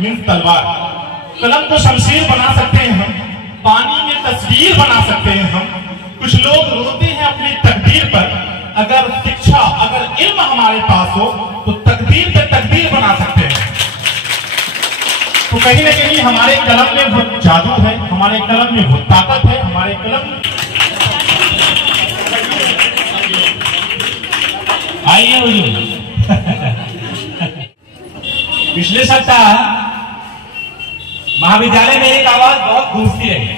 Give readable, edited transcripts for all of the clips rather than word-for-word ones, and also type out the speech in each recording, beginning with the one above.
Means तलवार। कलम को शमशीर बना सकते हैं हम, पानी में तस्वीर बना सकते हैं हम। कुछ लोग रोते हैं अपनी तकदीर पर। अगर शिक्षा, अगर इल्म हमारे पास हो तो तकदीर पे तकदीर बना सकते हैं। तो कहीं ना कहीं हमारे कलम में वो जादू है, हमारे कलम में वो ताकत है, हमारे कलम। आइए पिछले सप्ताह महाविद्यालय में एक आवाज बहुत गूंजती रही।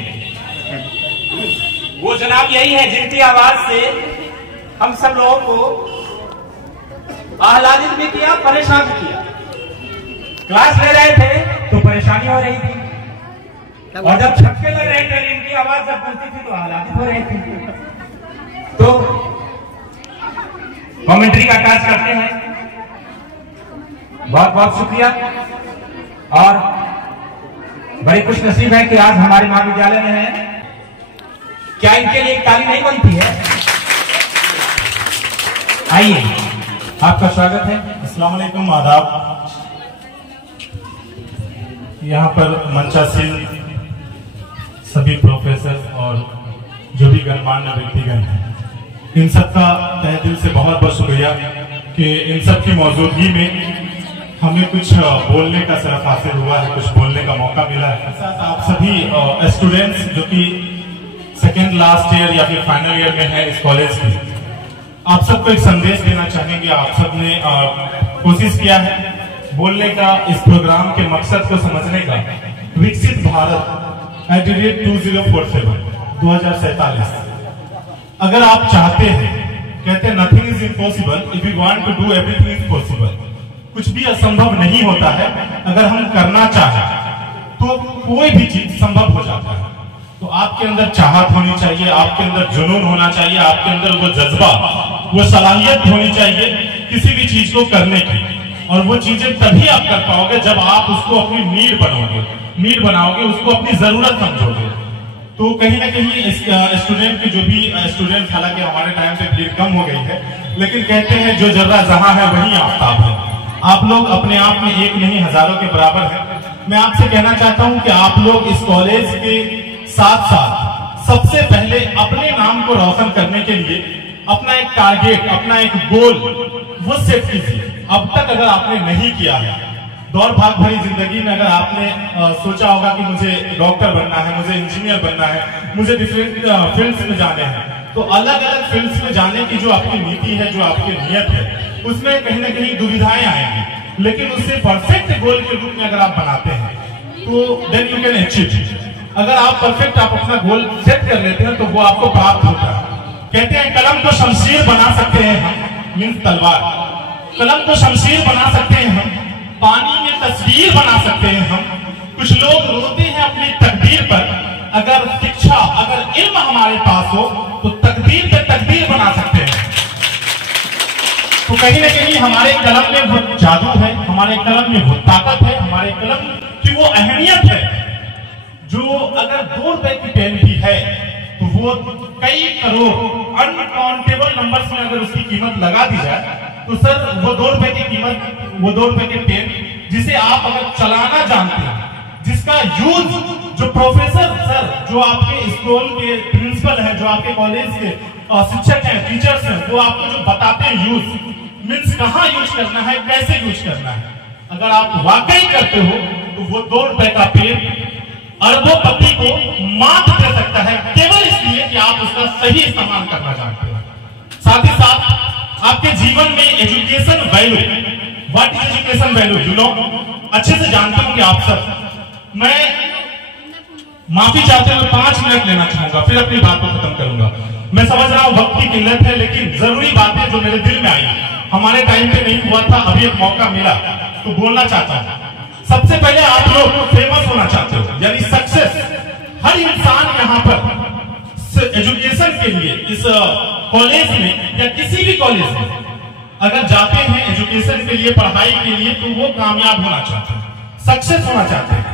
वो जनाब यही है जिनकी आवाज से हम सब लोगों को आह्लादित भी किया, परेशान भी किया। क्लास ले रहे थे तो परेशानी हो रही थी, और जब छक्के लग रहे थे इनकी आवाज जब गूंजती थी तो आह्लादित हो रही थी। तो कमेंट्री का कार्य करते हैं। बहुत बहुत शुक्रिया, और बड़ी खुश नसीब है कि आज हमारे महाविद्यालय में है। क्या इनके लिए एक ताली नहीं बनती है? आइए, आपका स्वागत है। अस्सलाम वालेकुम, आदाब। यहाँ पर मंचासीन सभी प्रोफेसर और जो भी गणमान्य व्यक्तिगण हैं, इन सबका तहे दिल से बहुत बहुत शुक्रिया कि इन सब की मौजूदगी में हमें कुछ बोलने का शरफ हासिल हुआ है, कुछ बोलने का मौका मिला है। साथ आप सभी स्टूडेंट्स जो कि सेकेंड लास्ट ईयर या फिर फाइनल ईयर में है इस कॉलेज की, आप सबको एक संदेश देना चाहेंगे। आप सबने कोशिश किया है बोलने का, इस प्रोग्राम के मकसद को समझने का। विकसित भारत @ 2047 अगर आप चाहते हैं, कहते हैं nothing is impossible if you want to do everything is possible. कुछ भी असंभव नहीं होता है, अगर हम करना चाहें तो कोई भी चीज संभव हो जाता है। तो आपके अंदर चाहत होनी चाहिए, आपके अंदर जुनून होना चाहिए, आपके अंदर वो जज्बा, वो सलाहियत होनी चाहिए किसी भी चीज को करने की। और वो चीजें तभी आप कर पाओगे जब आप उसको अपनी नीड बनाओगे, उसको अपनी जरूरत समझोगे। तो कहीं ना कहीं स्टूडेंट की जो भी स्टूडेंट, हालांकि हमारे टाइम पे भीड़ कम हो गई है, लेकिन कहते हैं जो जर्रा जहां है वहीं आफ्ताब है। आप लोग अपने आप में एक नहीं हजारों के बराबर हैं। मैं आपसे कहना चाहता हूं कि आप लोग इस कॉलेज के साथ साथ सबसे पहले अपने नाम को रोशन करने के लिए अपना एक टारगेट, अपना एक गोल वो सेट कीजिए। अब तक अगर आपने नहीं किया है, दौड़ भाग भरी जिंदगी में अगर आपने सोचा होगा कि मुझे डॉक्टर बनना है, मुझे इंजीनियर बनना है, मुझे डिफरेंट फील्ड्स में जाने हैं, तो अलग अलग फील्ड्स में जाने की जो आपकी नीति है, जो आपकी नियत है, उसमें कहीं ना कहीं दुविधाएं आएंगी। लेकिन उससे परफेक्ट गोल के रूप में अगर आप बनाते हैं तो देन यू कैन अचीव। अगर आप परफेक्ट आप अपना गोल सेट कर लेते हैं तो वो आपको प्राप्त होता है। कहते हैं कलम को शमशीर बना सकते हैं हम, मीन्स तलवार। कलम को शमशीर बना सकते हैं हम, पानी में तस्वीर बना सकते हैं हम। कुछ लोग रोते हैं अपनी तकदीर पर। अगर शिक्षा, अगर इल्म हमारे पास हो तो तकदीर पे तकदीर बना सकते हैं। तो कहीं ना कहीं हमारे कलम में वो जादू है, हमारे कलम में वो ताकत है, हमारे कलम की वो अहमियत है जो अगर 2 रुपए की पेन भी है तो वो कई करोड़ अनकाउंटेबल नंबर्स में अगर उसकी कीमत लगा दी जाए तो सर वो 2 रुपए की कीमत, वो 2 रुपए के पेन जिसे आप अगर चलाना जानते हैं, जिसका यूज जो प्रोफेसर सर, जो आपके स्कूल के प्रिंसिपल हैं, जो आपके कॉलेज के शिक्षक हैं, टीचर्स हैं, वो आपको जो बताते हैं यूज मीन्स कहाँ यूज करना है, कैसे यूज करना है, अगर आप वाकई करते हो तो वो 2 रुपए का पेन अरबोपति को मात दे सकता है, केवल इसलिए कि आप उसका सही इस्तेमाल करना जानते हैं। साथ ही साथ आपके जीवन में education value, what is education value, you know, अच्छे से जानते हो कि आप सब। मैं माफी चाहते हुए 5 मिनट लेना चाहूंगा, फिर अपनी बात को खत्म करूंगा। मैं समझ रहा हूं वक्त की किल्लत है, लेकिन जरूरी बातें जो मेरे दिल में आई, हमारे टाइम पे नहीं हुआ था, अभी एक मौका मिला तो बोलना चाहता हूं। सबसे पहले आप लोग फेमस होना चाहते हो, यानी सक्सेस। हर इंसान यहाँ पर एजुकेशन के लिए इस कॉलेज में या किसी भी कॉलेज में अगर जाते हैं एजुकेशन के लिए, पढ़ाई के लिए, तो वो कामयाब होना चाहते हैं, सक्सेस होना चाहते हैं।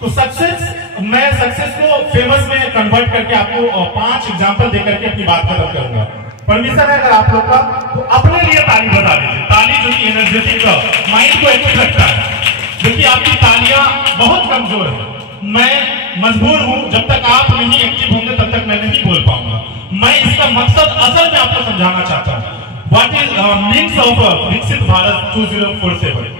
तो सक्सेस, मैं सक्सेस को फेमस में कन्वर्ट करके आपको 5 एग्जांपल देकर के अपनी बात खत्म करूंगा। परमिशन है अगर आप लोग का तो अपने लिए ताली बजा दीजिए। ताली जो एनर्जेटिक माइंड को एक्टिव रखता है। देखिए आपकी तालियां बहुत कमजोर है। मैं मजबूर हूं, जब तक आप नहीं एक्टिव होंगे तब तक मैं नहीं बोल पाऊंगा। मैं इसका मकसद असल में आपको समझाना चाहता हूं। व्हाट इज मीन्स ऑफ विकसित भारत 2047।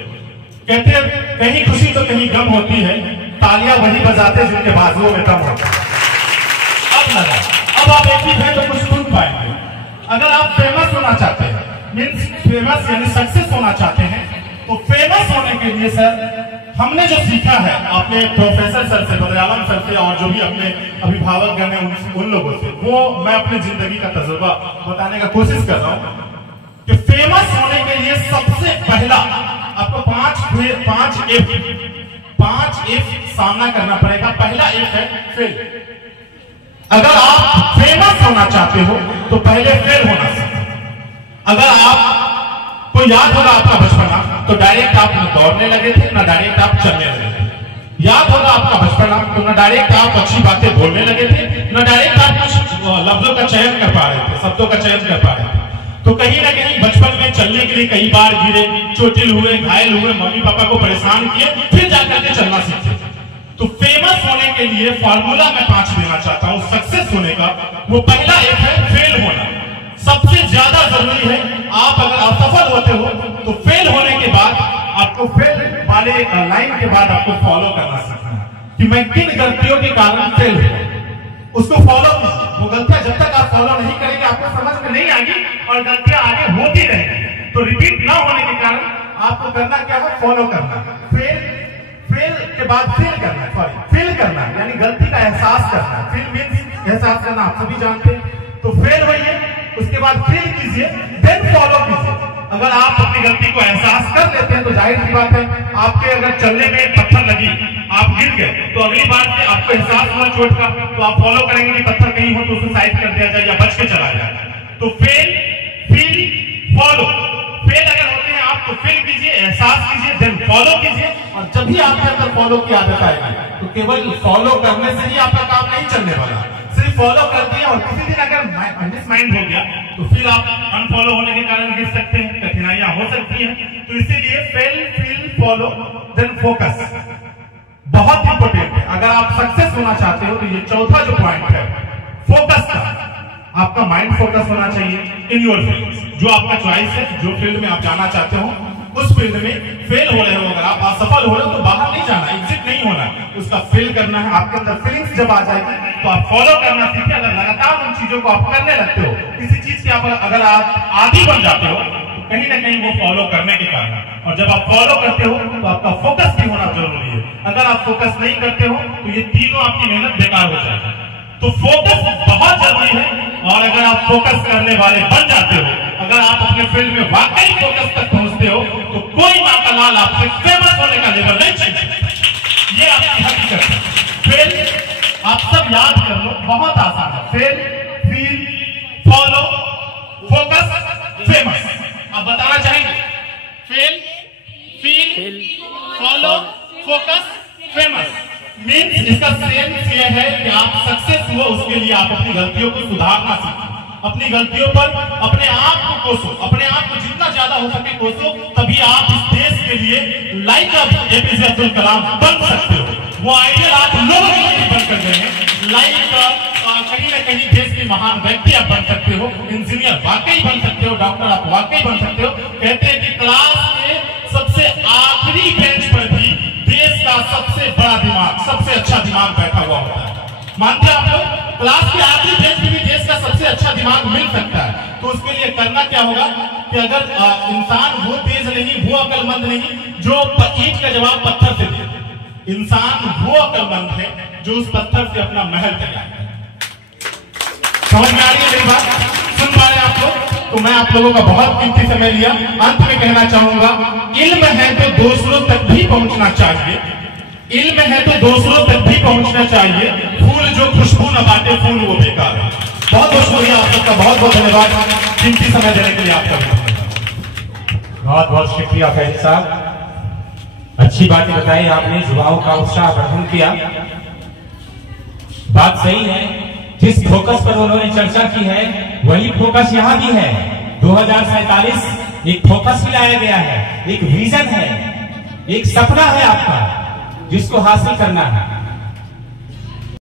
कहते हैं कहीं खुशी तो कहीं गम होती है, तालियां वही बजाते जिनके बाजुओं में दम होता है। अब आप एक्टिव हैं तो कुछ सुन पाएंगे। अगर आप फेमस होना चाहते हैं, मीन्स फेमस यानी सक्सेस होना चाहते हैं, तो फेमस होने के लिए सर हमने जो सीखा है अपने प्रोफेसर सर से, बदरआलम सर से और जो भी अपने अभिभावक गण हैं उन लोगों से, वो मैं अपनी जिंदगी का तजुर्बा बताने का कोशिश कर रहा हूं कि फेमस होने के लिए सबसे पहला आपको पांच एफ सामना करना पड़ेगा। पहला एफ है फेल। अगर आप फेमस होना चाहते हो तो पहले फेल होना सीखो। अगर आपको याद होगा आपका बचपना, तो डायरेक्ट आप न दौड़ने लगे थे ना डायरेक्ट आप चलने लगे थे। याद होगा आपका बचपना, तो ना डायरेक्ट आप अच्छी बातें बोलने लगे थे ना डायरेक्ट आप कुछ लफ्जों का चयन कर पा रहे थे, शब्दों का चयन कर पा रहे थे। तो कहीं ना कहीं बचपन में चलने के लिए कई बार गिरे, चोटिल हुए, घायल हुए, मम्मी पापा को परेशान किए, फिर जाकर के चलना सीखे। तो फेमस होने के लिए फॉर्मूला मैं 5 देना चाहता हूं सक्सेस होने का। वो पहला एक है फेल होना। सबसे ज्यादा जरूरी है। आप अगर असफल होते हो तो फेल होने के बाद आपको फेल वाले लाइन के बाद आपको फॉलो करना सीखना है कि मैं किन गलतियों के कारण फेल हुआ, उसको फॉलो कीजिए। वो गलतियां जब तक आप फॉलो नहीं करेंगे आपको समझ में नहीं आएगी और गलतियां आगे होती रहेंगी। तो रिपीट ना होने के कारण आपको करना क्या है, फॉलो करना। फेल के बाद फील करना, फील करना यानी गलती का एहसास करना। फील मीन्स एहसास करना, आप सभी जानते हैं। तो फेल होइए, उसके बाद फील कीजिए, देन फॉलो कीजिए। अगर आप अपनी गलती को एहसास कर लेते हैं तो जाहिर सी बात है, आपके अगर चलने में पत्थर लगी, आप गिर गए, तो अगली बार से आपको एहसास हुआ चोट का, तो आप फॉलो करेंगे कि पत्थर कहीं हो तो उसे साइड कर दिया जाए या बच के चला जाए। तो फेल, फील, फॉलो। फेल अगर होते हैं आप तो फील कीजिए, एहसास कीजिए, देन फॉलो कीजिए। और जब भी आपके अंदर फॉलो की आदत आएगी तो केवल फॉलो करने से ही आपका काम नहीं चलने वाला। सिर्फ फॉलो कर दिया और किसी दिन अगर मिसमाइंड हो गया तो फिर आप अनफॉलो होने के कारण गिर सकते हैं, कठिनाइयां हो सकती हैं। तो इसीलिए fail, feel, follow, then focus बहुत इंपॉर्टेंट है। अगर आप सक्सेस होना चाहते हो तो ये चौथा जो पॉइंट है फोकस का, आपका माइंड फोकस होना चाहिए इन योर फील्ड। जो आपका चॉइस है, जो फील्ड में आप जाना चाहते हो उस फील्ड में फेल हो रहे हो, अगर आप असफल हो रहे हो तो बाहर नहीं जाना, एग्जिट नहीं होना, उसका फील करना है। आपके अंदर फीलिंग्स जब आ जाएगी तो आप फॉलो करना सीखिए। अगर लगातार उन चीजों को आप करने लगते हो, किसी चीज के अगर आप आदी बन जाते हो तो कहीं ना कहीं वो फॉलो करने के कारण, और जब आप फॉलो करते हो तो आपका फोकस भी होना जरूरी है। अगर आप फोकस नहीं करते हो तो ये तीनों आपकी मेहनत बेकार हो जाएगी। तो फोकस बहुत जरूरी है। और अगर आप फोकस करने वाले बन जाते हो, अगर आप अपने फील्ड में वाकई फोकस तक पहुंचते हो तो कोई मातालाल आपसे फेमस होने का लेवल नहीं चाहिए। ये आपकी हकीकत है। फेल आप सब याद कर लो, बहुत आसान है। Fail, feel, follow, focus, famous. आप बताना चाहेंगे fail, feel, follow, focus, famous means इसका सेंस ये है कि आप सक्सेस हुए उसके लिए आप अपनी गलतियों को सुधारना सीखें। अपनी गलतियों पर अपने आप को कोसो, अपने आप को जितना ज्यादा हो सके कोसो, तभी आप इस देश के लिए लाइक एपीजे अब्दुल कलाम बन सकते हो। वो आइडियल आप लोगों के लिए बनकर गए हैं। लाइक कहीं ना कहीं देश के महान व्यक्ति आप बन सकते हो, इंजीनियर वाकई बन सकते हो, डॉक्टर आप वाकई बन सकते हो। कहते हैं कि क्लास के सबसे आखिरी बेंच पर भी देश का सबसे बड़ा दिमाग, सबसे अच्छा दिमाग बैठा हुआ होता है। मानते हैं आप लोग? क्लास के आखिरी बेंच पे भी देश का सबसे अच्छा दिमाग मिल सकता है। तो उसके लिए करना क्या होगा कि अगर इंसान वो तेज नहीं, वो अकलमंद नहीं जो ईंट का जवाब पत्थर से दे, इंसान वो अकलमंद है जो उस पत्थर से अपना महल तैयार करे। समझ में आ रही है मेरी बात? सुन पा रहे हैं आप लोग? तो मैं आप लोगों का बहुत कीमती समय लिया। अंत में कहना चाहूंगा, इल्म है तो दूसरों तक भी पहुंचना चाहिए। इल्म है तो दूसरों तक भी पहुंचना चाहिए। फूल जो खुशबू न बांटे फूल वो बेकार है। बहुत बहुत शुक्रिया आप सबका, बहुत बहुत धन्यवाद कीमती समय देने के लिए आपका। बहुत बहुत शुक्रिया फैज साहब, अच्छी बातें बताई आपने, युवाओं का उत्साह वर्धन किया। बात सही है, जिस फोकस पर उन्होंने चर्चा की है वही फोकस यहाँ भी है। 2047 एक फोकस भी लाया गया है, एक विजन है। एक सपना है आपका जिसको हासिल करना है।